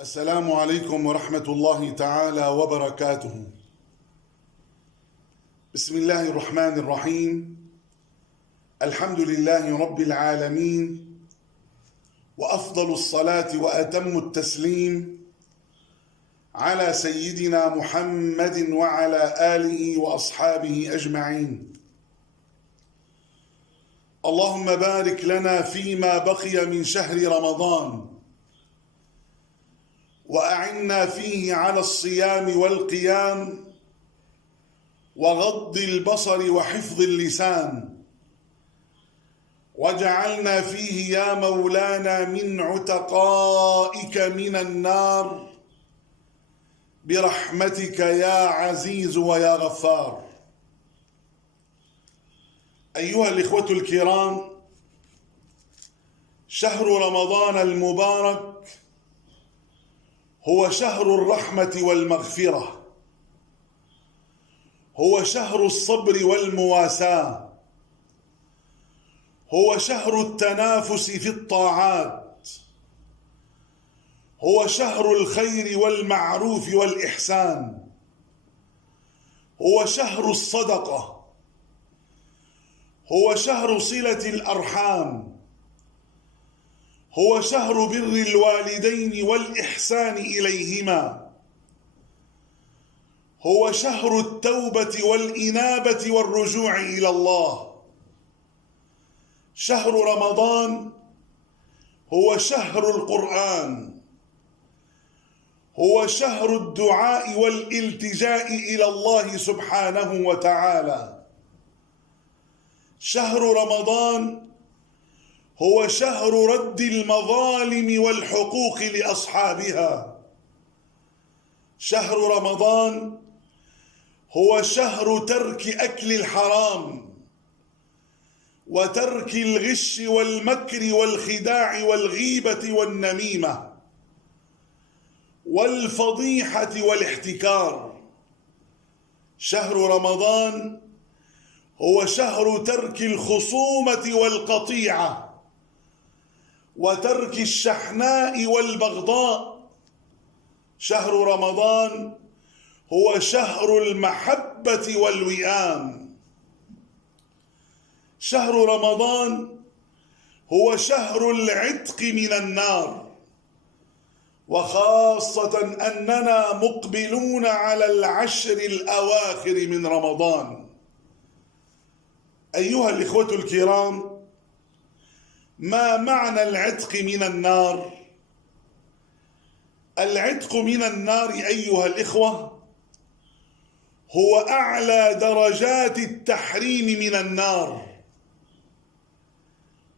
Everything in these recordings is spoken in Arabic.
السلام عليكم ورحمة الله تعالى وبركاته. بسم الله الرحمن الرحيم. الحمد لله رب العالمين، وأفضل الصلاة وأتم التسليم على سيدنا محمد وعلى آله وأصحابه أجمعين. اللهم بارك لنا فيما بقي من شهر رمضان، وأعنا فيه على الصيام والقيام وغض البصر وحفظ اللسان، واجعلنا فيه يا مولانا من عتقائك من النار برحمتك يا عزيز ويا غفار. أيها الإخوة الكرام، شهر رمضان المبارك هو شهر الرحمة والمغفرة، هو شهر الصبر والمواساة، هو شهر التنافس في الطاعات، هو شهر الخير والمعروف والإحسان، هو شهر الصدقة، هو شهر صلة الأرحام، هو شهر بر الوالدين والإحسان إليهما، هو شهر التوبة والإنابة والرجوع إلى الله. شهر رمضان هو شهر القرآن، هو شهر الدعاء والالتجاء إلى الله سبحانه وتعالى. شهر رمضان هو شهر رد المظالم والحقوق لأصحابها. شهر رمضان هو شهر ترك أكل الحرام، وترك الغش والمكر والخداع والغيبة والنميمة والفضيحة والاحتكار. شهر رمضان هو شهر ترك الخصومة والقطيعة، وترك الشحناء والبغضاء. شهر رمضان هو شهر المحبة والوئام. شهر رمضان هو شهر العتق من النار، وخاصة أننا مقبلون على العشر الأواخر من رمضان. أيها الإخوة الكرام، ما معنى العتق من النار؟ العتق من النار أيها الإخوة هو أعلى درجات التحريم من النار.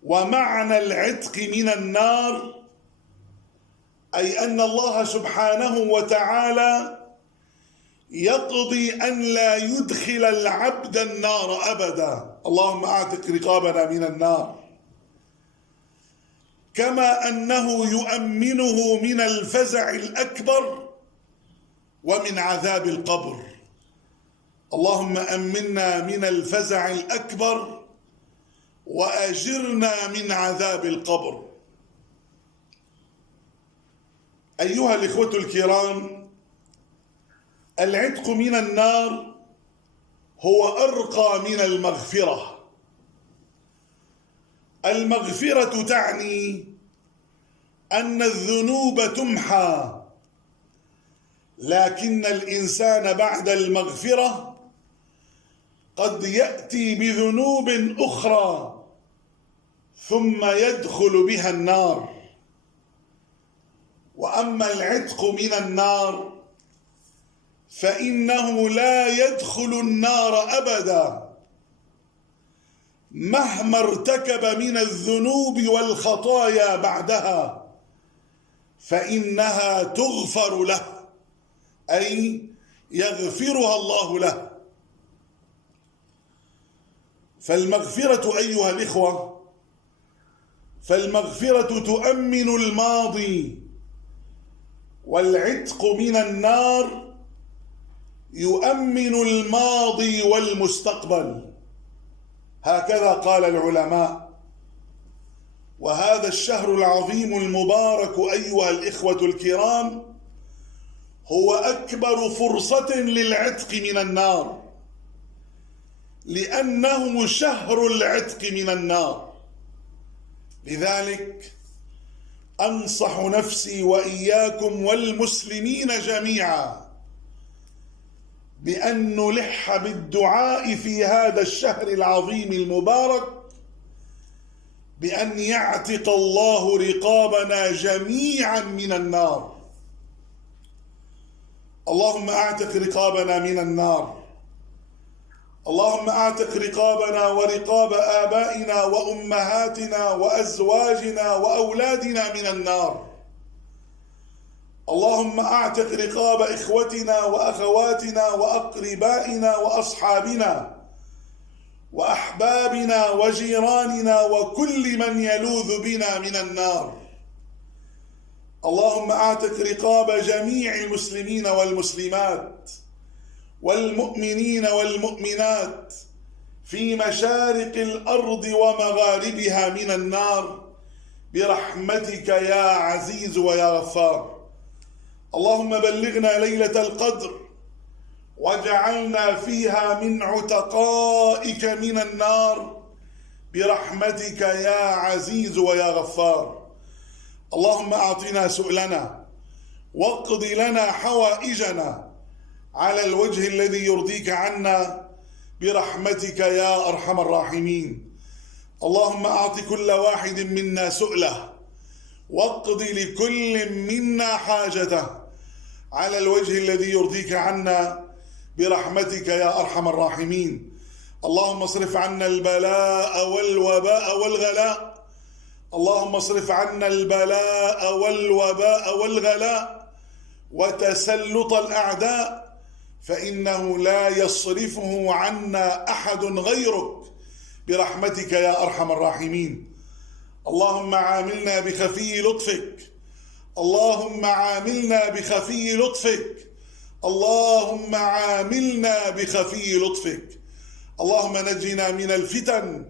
ومعنى العتق من النار أي أن الله سبحانه وتعالى يقضي أن لا يدخل العبد النار أبدا. اللهم أعتق رقابنا من النار. كما أنه يؤمنه من الفزع الأكبر ومن عذاب القبر. اللهم أمنا من الفزع الأكبر وأجرنا من عذاب القبر. أيها الإخوة الكرام، العتق من النار هو أرقى من المغفرة. المغفرة تعني أن الذنوب تمحى، لكن الإنسان بعد المغفرة قد يأتي بذنوب أخرى ثم يدخل بها النار. وأما العتق من النار فإنه لا يدخل النار أبدا مهما ارتكب من الذنوب والخطايا بعدها، فإنها تغفر له، أي يغفرها الله له. فالمغفرة أيها الإخوة، فالمغفرة تؤمن الماضي، والعتق من النار يؤمن الماضي والمستقبل. هكذا قال العلماء. وهذا الشهر العظيم المبارك أيها الإخوة الكرام هو أكبر فرصة للعتق من النار، لأنه شهر العتق من النار. لذلك أنصح نفسي وإياكم والمسلمين جميعا بأن نلح بالدعاء في هذا الشهر العظيم المبارك بأن يعتق الله رقابنا جميعا من النار. اللهم اعتق رقابنا من النار، اللهم اعتق رقابنا ورقاب آبائنا وأمهاتنا وأزواجنا وأولادنا من النار. اللهم اعتق رقاب إخوتنا وأخواتنا وأقربائنا وأصحابنا وأحبابنا وجيراننا وكل من يلوذ بنا من النار. اللهم اعتق رقاب جميع المسلمين والمسلمات والمؤمنين والمؤمنات في مشارق الأرض ومغاربها من النار برحمتك يا عزيز ويا غفار. اللهم بلغنا ليلة القدر واجعلنا فيها من عتقائك من النار برحمتك يا عزيز ويا غفار. اللهم أعطنا سؤلنا واقض لنا حوائجنا على الوجه الذي يرضيك عنا برحمتك يا أرحم الراحمين. اللهم أعط كل واحد منا سؤله واقض لكل منا حاجته على الوجه الذي يرضيك عنا برحمتك يا أرحم الراحمين. اللهم اصرف عنا البلاء والوباء والغلاء، اللهم اصرف عنا البلاء والوباء والغلاء وتسلط الأعداء، فإنه لا يصرفه عنا أحد غيرك برحمتك يا أرحم الراحمين. اللهم عاملنا بخفي لطفك، اللهم عاملنا بخفي لطفك، اللهم عاملنا بخفي لطفك. اللهم نجنا من الفتن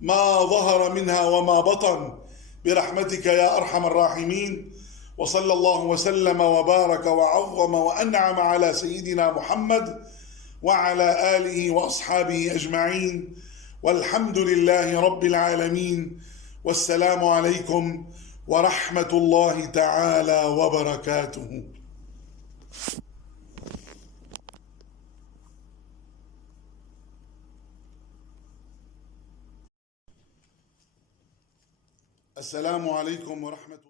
ما ظهر منها وما بطن برحمتك يا أرحم الراحمين. وصلى الله وسلم وبارك وعظم وأنعم على سيدنا محمد وعلى آله وأصحابه أجمعين، والحمد لله رب العالمين، والسلام عليكم ورحمة الله تعالى وبركاته. السلام عليكم ورحمة الله.